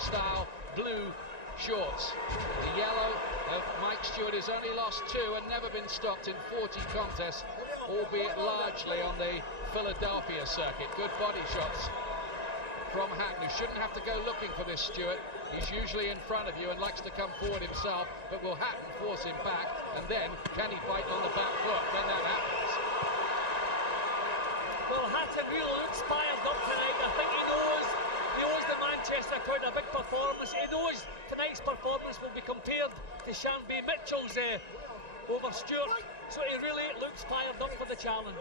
style blue shorts. The yellow of Mike Stewart has only lost 2 and never been stopped in 40 contests, albeit largely on the Philadelphia circuit. Good body shots from Hatton, who shouldn't have to go looking for this Stewart. He's usually in front of you and likes to come forward himself, but will Hatton force him back? And then, can he fight on the back foot? Then that happens. Well, Hatton really looks fired up tonight. I think he owes the Manchester crowd a big performance. He knows tonight's performance will be compared to Shanby Mitchell's over Stewart. So he really looks fired up for the challenge.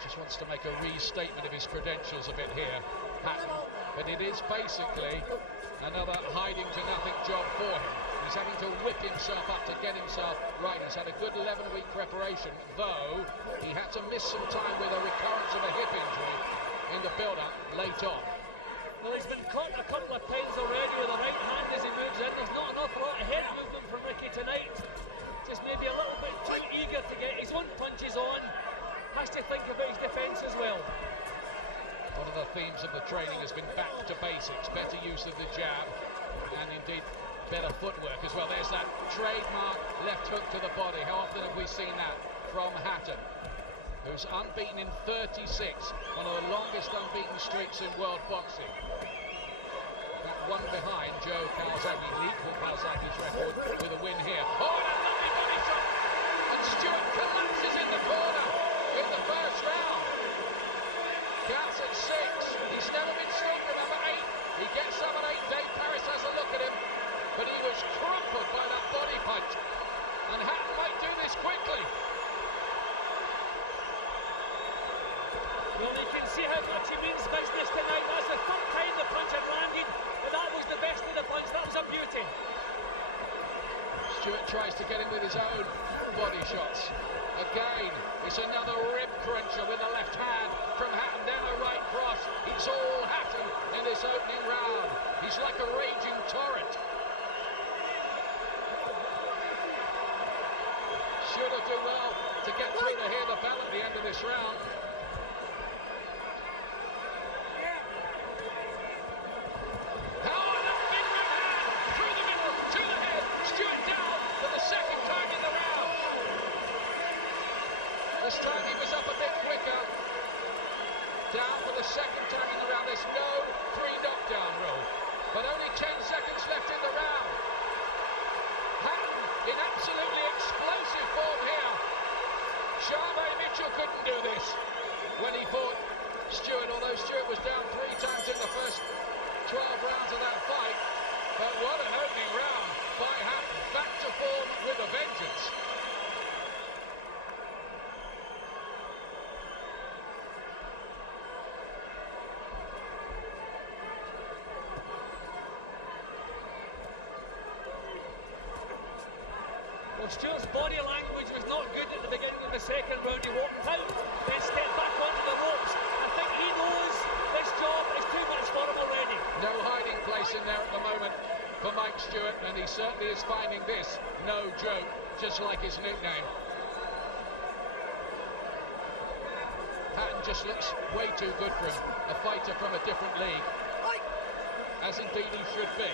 Just wants to make a restatement of his credentials a bit here, Hatton. But it is basically another hiding-to-nothing job for him. He's having to whip himself up to get himself right. He's had a good 11-week preparation, though he had to miss some time with a recurrence of a hip injury in the build-up late on. Well, he's been caught a couple of times already with the right hand as he moves in. There's not an awful lot of head movement from Ricky tonight. Just maybe a little bit too eager to get his own punches on. Has to think about his defence as well. One of the themes of the training has been back to basics, better use of the jab, and indeed better footwork as well. There's that trademark left hook to the body. How often have we seen that from Hatton, who's unbeaten in 36, one of the longest unbeaten streaks in world boxing. That one behind Joe Calzaghe, equal Calzaghe's record with a win here. Oh, and a lovely body shot! And Stewart collapses in the corner in the first round. Counts at 6. He's never been stopped, remember, 8. He gets up at 8. Dave Paris has a look at him, but he was crumpled by that body punch. And Hatton might do this quickly. Well, you can see how much he means business tonight. That's the third time the punch had landed, but that was the best of the punch. That was a beauty. Stewart tries to get him with his own body shots. Again, it's another rib cruncher with the left hand from Hatton, then a right cross. It's all Hatton in this opening round. He's like a raging torrent. Should have done well to get through to hear the bell at the end of this round. This time he was up a bit quicker. Down for the second time in the round. There's no 3 knockdown rule, but only 10 seconds left in the round. Hatton in absolutely explosive form here. Shanby Mitchell couldn't do this when he fought Stewart, although Stewart was down 3 times in the first 12 rounds of that fight. But what an opening round by Hatton. Back to form with a vengeance. Well, Stewart's body language was not good at the beginning of the second round. He walked out, then stepped back onto the ropes. I think he knows this job is too much for him already. No hiding place in there at the moment for Mike Stewart, and he certainly is finding this no joke, just like his nickname. Hatton just looks way too good for him, a fighter from a different league, as indeed he should be.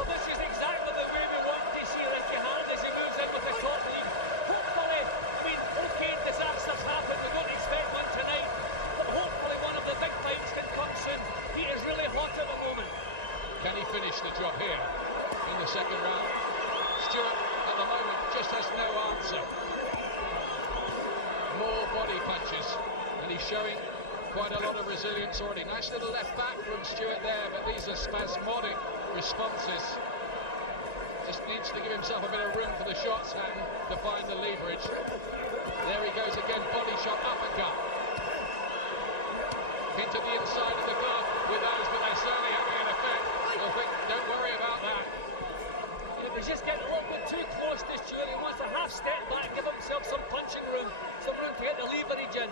Well, this is exactly the way we want to see Ricky Hatton as he moves in with the top league. Hopefully, I mean, okay, disasters happen, we don't expect one tonight, but hopefully one of the big fights can come soon. He is really hot at the moment. Can he finish the job here in the second round? Stewart, at the moment, just has no answer. More body punches, and he's showing quite a lot of resilience already. Nice little left back from Stewart there, but these are spasmodic responses. Just needs to give himself a bit of room for the shots, Hatton, to find the leverage. There he goes again, body shot, uppercut. Into the inside of the glove with those, but they're certainly having an effect. You'll think, don't worry about that. Yeah, he's just getting a little bit too close to Stewart. He wants a half step back, give himself some punching room, some room to get the leverage in.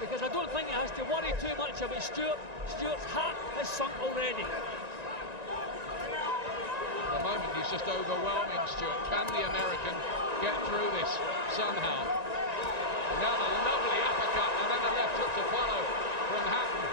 Because I don't think he has to worry too much about Stewart. Stewart's hat is sunk already. At the moment, he's just overwhelming Stewart. Can the American get through this somehow? Now the lovely uppercut, and then the left hook to follow from Hatton.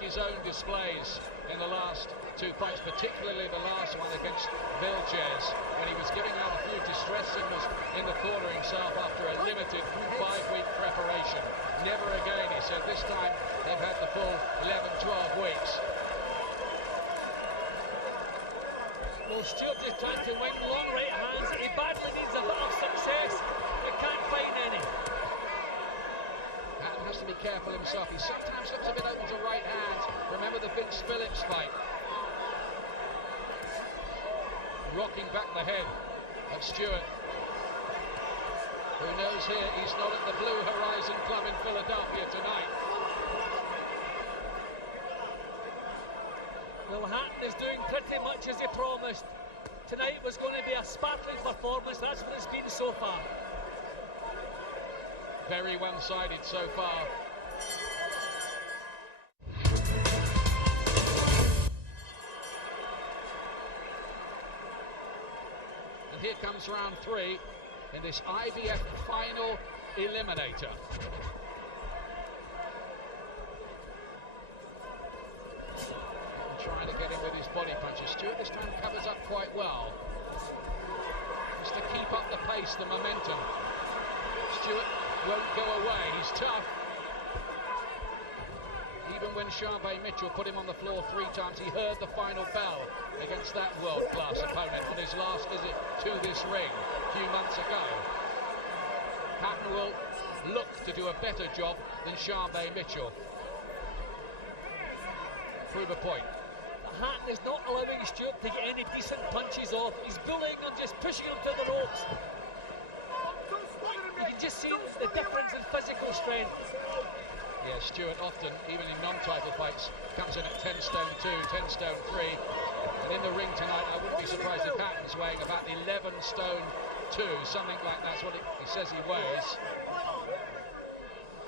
his own displays in the last two fights, particularly the last one against Vilches, when he was giving out a few distress signals in the corner himself after a limited 5-week preparation. Never again, he said. This time they've had the full 11-12 weeks. Well, Stewart just trying to win long right hands. He badly needs a bit of success. He can't find any. Hatton has to be careful himself. He sometimes looks a bit open to right hands. Remember the Vince Phillips fight. Rocking back the head of Stewart, who knows here he's not at the Blue Horizon Club in Philadelphia tonight. Well, Hatton is doing pretty much as he promised. Tonight was going to be a sparkling performance. That's what it's been so far. Very one-sided so far. And here comes round 3 in this IBF final eliminator. Trying to get in with his body punches. Stewart this time covers up quite well. Just to keep up the pace, the momentum. Stewart won't go away, he's tough. Even when Charvet Mitchell put him on the floor 3 times, he heard the final bell against that world-class opponent on his last visit to this ring a few months ago. Hatton will look to do a better job than Charvet Mitchell. Prove a point. Hatton is not allowing Stewart to get any decent punches off. He's bullying him, just pushing him to the ropes. You can just see the difference in physical strength. Yeah, Stewart often, even in non-title fights, comes in at 10 stone 2, 10 stone 3. And in the ring tonight, I wouldn't be surprised if Hatton's weighing about 11 stone 2, something like that's what he says he weighs.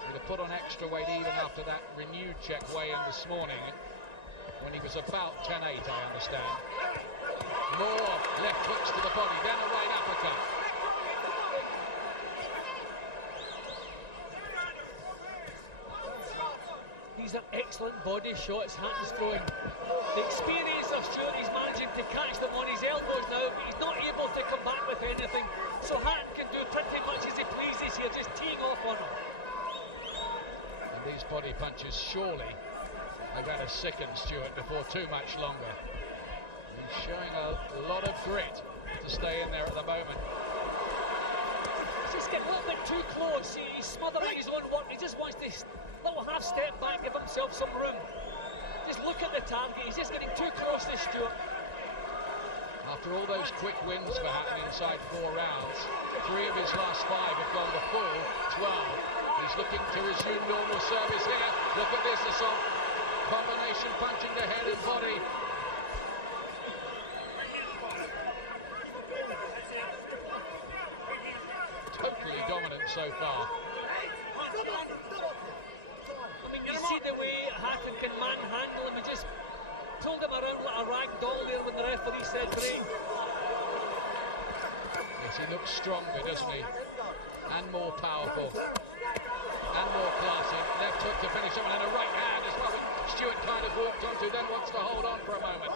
He'd have put on extra weight even after that renewed check weigh-in this morning, when he was about 10-8, I understand. More left hooks to the body, then a right uppercut. These are excellent body shots Hatton's throwing. The experience of Stewart, he's managing to catch them on his elbows now, but he's not able to come back with anything. So Hatton can do pretty much as he pleases here, just teeing off on him. And these body punches surely are going to sicken Stewart before too much longer. He's showing a lot of grit to stay in there at the moment. He's just getting a little bit too close. He's smothering his own work. He just wants to little half step back, give himself some room. Just look at the target. He's just getting too close to Stewart. After all those quick wins for Hatton inside 4 rounds, 3 of his last 5 have gone the full 12. He's looking to resume normal service here. Look at this assault. Combination punching the head and body. Totally dominant so far. I mean, you see the way Hatton can manhandle him. He just pulled him around like a rag doll there when the referee said break. Yes, he looks stronger, doesn't he? And more powerful. And more classy. Left hook to finish him, and a right hand as well. Stewart kind of walked onto, then wants to hold on for a moment.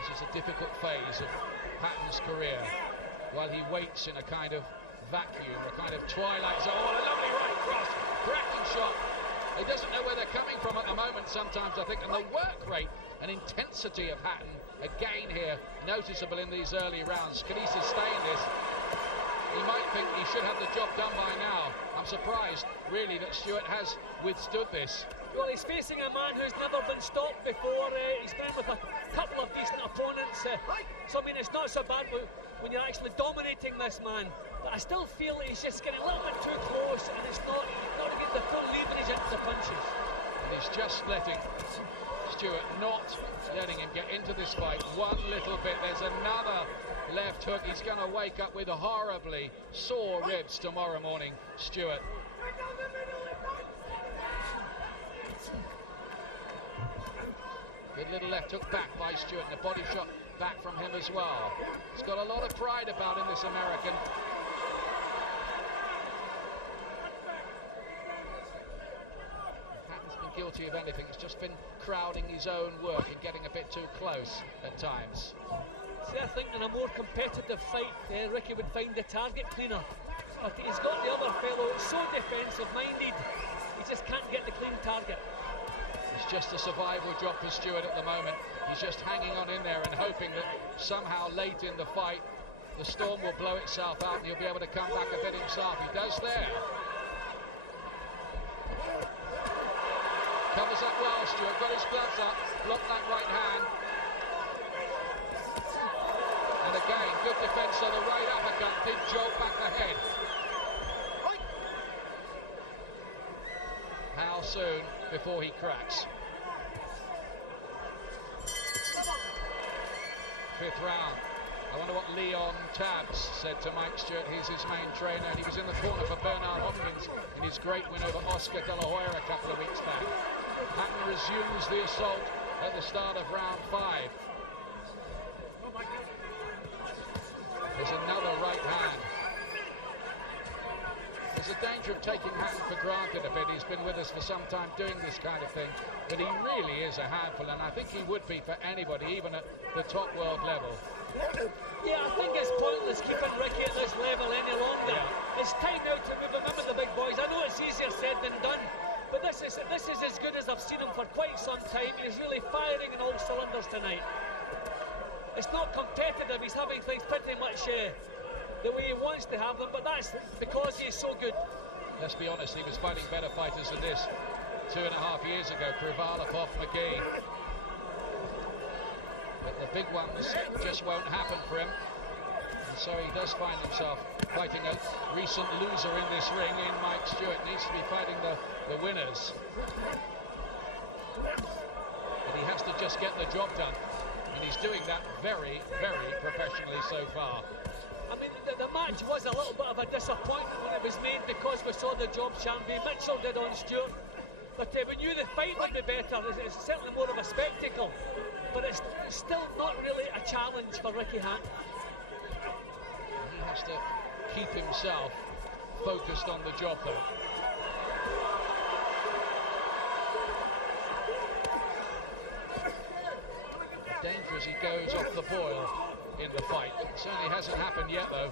This is a difficult phase of Hatton's career, while he waits in a kind of vacuum, a kind of twilight zone. Oh, a lovely right cross, cracking shot. He doesn't know where they're coming from at the moment sometimes, I think, and the work rate and intensity of Hatton, again here, noticeable in these early rounds. Can he sustain this? He might think he should have the job done by now. I'm surprised, really, that Stewart has withstood this. Well, he's facing a man who's never been stopped before. He's been with a couple of decent opponents. So, I mean, it's not so bad when you're actually dominating this man. But I still feel he's just getting a little bit too close, and it's not to get the full leverage into the punches. And he's just letting Stewart, not letting him get into this fight one little bit. There's another left hook. He's going to wake up with horribly sore ribs tomorrow morning, Stewart. Good little left hook back by Stewart, and a body shot back from him as well. He's got a lot of pride about him, this American. Hatton's been guilty of anything. It's just been crowding his own work and getting a bit too close at times. See, I think in a more competitive fight, Ricky would find the target cleaner. But he's got the other fellow so defensive-minded, he just can't get the clean target. It's just a survival job for Stewart at the moment. He's just hanging on in there and hoping that somehow late in the fight, the storm will blow itself out and he'll be able to come back a bit himself. He does there. Covers up well, Stewart, got his gloves up, blocked that right hand. And again, good defence of the right uppercut, did jolt back the head. How soon before he cracks? Fifth round. I wonder what Leon Tabbs said to Mike Stewart. He's his main trainer. He was in the corner for Bernard Hopkins in his great win over Oscar De La Hoya a couple of weeks back. Hatton resumes the assault at the start of round 5. There's another right hand. There's a danger of taking Hatton for granted a bit. He's been with us for some time doing this kind of thing, but he really is a handful, and I think he would be for anybody, even at the top world level. Yeah, I think it's pointless keeping Ricky at this level any longer. Yeah. It's time now to move him in with the big boys. I know it's easier said than done, but this is as good as I've seen him for quite some time. He's really firing in all cylinders tonight. It's not competitive. He's having things pretty much the way he wants to have them, but that's because he's so good. Let's be honest, he was fighting better fighters than this 2.5 years ago. Krivalov, McGee. But the big ones just won't happen for him. And so he does find himself fighting a recent loser in this ring in Mike Stewart. Needs to be fighting the winners. But he has to just get the job done. And he's doing that very, very professionally so far. I mean, the match was a little bit of a disappointment when it was made because we saw the job champion. Mitchell did on Stewart. But we knew the fight would be better. It's certainly more of a spectacle. But it's still not really a challenge for Ricky Hatton. He has to keep himself focused on the job, though. Dangerous, he goes off the boil in the fight. It certainly hasn't happened yet, though.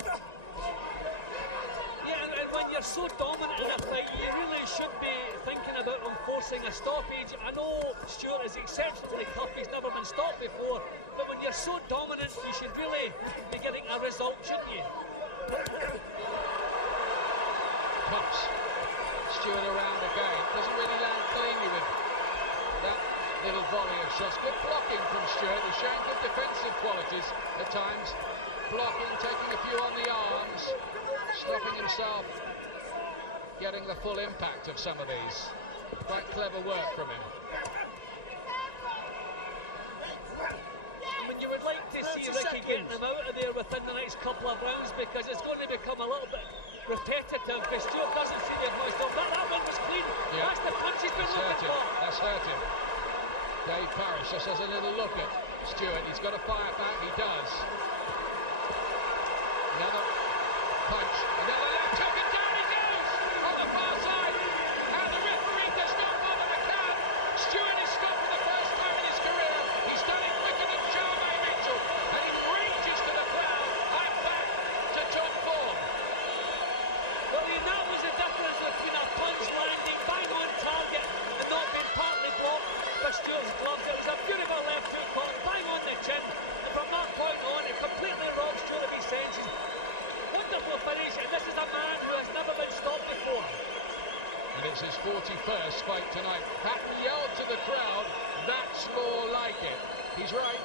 Yeah, and when you're so dominant in a fight, you really should be thinking about enforcing a stoppage. I know Stewart is exceptionally tough, he's never been stopped before, but when you're so dominant, you should really be getting a result, shouldn't you? Cuts Stewart around again. Doesn't really land cleanly with that little volley of shots. Good blocking from Stewart. He's showing good defensive qualities at times. Blocking, taking a few on the arms, stopping himself, getting the full impact of some of these. Quite clever work from him. I mean, you would like to see Ricky getting him out of there within the next couple of rounds, because it's going to become a little bit repetitive if Stewart doesn't see the most of that one was clean. Yeah. That's the punch he's been looking for. That's hurt him. Dave Parrish just has a little look at Stewart. He's got to fire back. He does. Another punch. Another left hook, and down he goes on the far side. And the referee does not bother to count. Stewart is stopped for the first time in his career. He's done it quicker than Charmaine Mitchell, and he reaches to the crowd. I'm back to top form. Well, that was the difference between a punch landing bang on target and not being partly blocked by Stewart's gloves. It was a beautiful left hook caught bang on the chin, and from that point on, it completely robbed Stewart of his senses. Wonderful finish, and this is a man who has never been stopped before. And it's his 41st fight tonight. Hatton yelled to the crowd, "That's more like it." He's right.